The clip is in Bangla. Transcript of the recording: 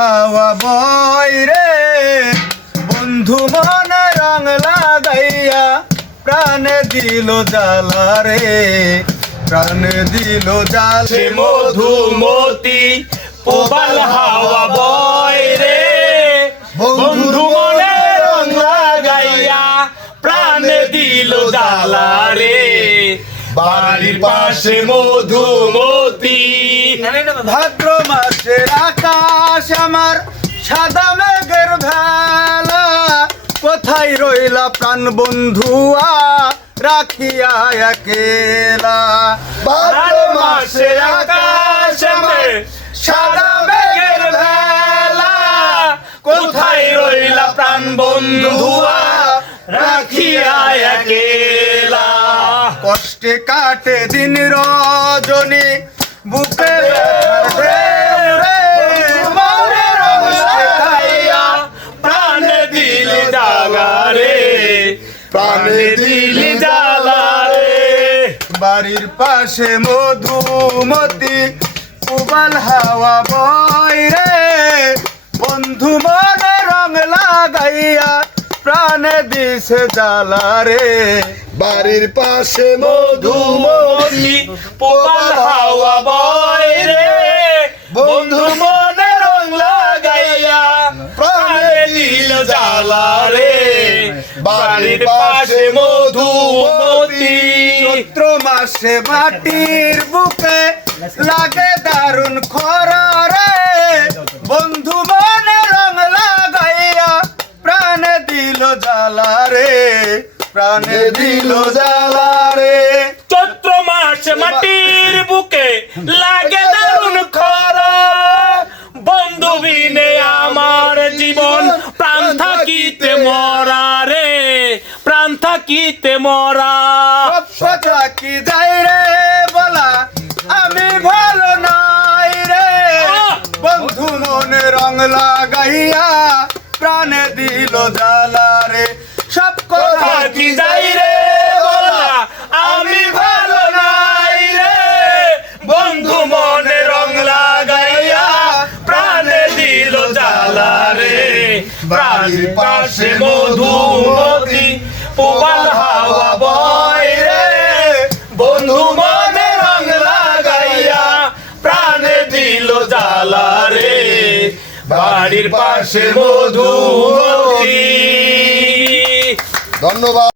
হাওয়া বয় রে। বন্ধু মনে রং লাগাইয়া প্রাণে দিল জ্বালা রে। প্রাণে দিল জাল মধুমতি প্রবাল হাওয়া বয় রে। বন্ধু মনে রং লাগাইয়া প্রাণে দিল জ্বালা রে। বাড়ির পাশে মধুমতি। ভাদ্র মাসের আকাশ আমার সাদা মেঘের ভেলা। কোথায় রইলা প্রাণ বন্ধুয়া রাখিয়া একেলা। ভাদ্র মাসে আকাশ আমার সাদা মেঘের ভেলা। কোথায় রইলা প্রাণ বন্ধুয়া রাখিয়া একেলা। কষ্টে কাটে দিন রজনী বুকে প্রাণে দিল রে বাড়ির পাশে মধুমতি, উবাল হাওয়া বয় রে, বন্ধু মনে রং লাগাইয়া প্রাণে দিছে জ্বালা রে। বাড়ির পাশে মধুমতি পোপাল হাওয়া বয় রে বন্ধু মনে রং লাগাইয়া প্রাণে দিল রে। বাড়ির পাশে মধুমতি। চৈত্র মাসে মাটির বুকে লাগে দারুণ খরা রে। বন্ধু মনে রং লাগাইয়া প্রাণে দিল জ্বালা রে। প্রাণে দিল জ্বালা থাকিতে মরা রে? প্রাণ থাকিতে মরা। কথা কি যাই রে বলা আমি ভালো নাই রে। বন্ধু মনে রং লাগাইয়া প্রাণে দিল জ্বালা রে। সব কথা কথা কি যাই রে বলা আমি ভালো নাই রে। বন্ধু মনে রং লাগাইয়া প্রাণে দিল জ্বালা রে। প্রাণীর পাশে মধুমতি পোবাল হাওয়া বয় রে। বন্ধু মনে রং লাগাইয়া প্রাণে দিল জ্বালা রে। বাড়ির পাশে মধুমতি ধন্যবাদ।